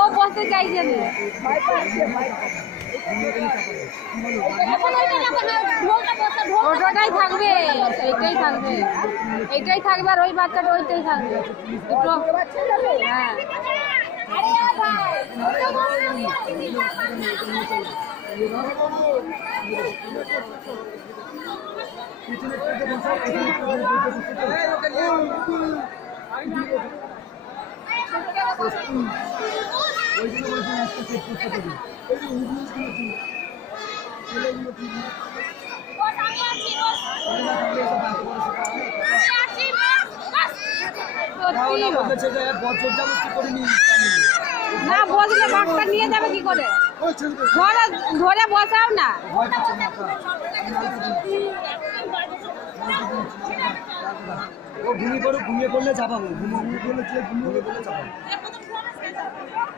ও বসতে চাইছে না, ওটাই থাকবে, এইটাই থাকবে, এইটাই থাকবে আর ওই বাচ্চাটা ওইটাই থাকবে। হ্যাঁ না বসলে বাঘটা নিয়ে যাবে কি করে? ধরে বসাও না। ঘুমিয়ে পড়লে চাপাবো, ঘুমিয়ে পড়লে চাপাবো।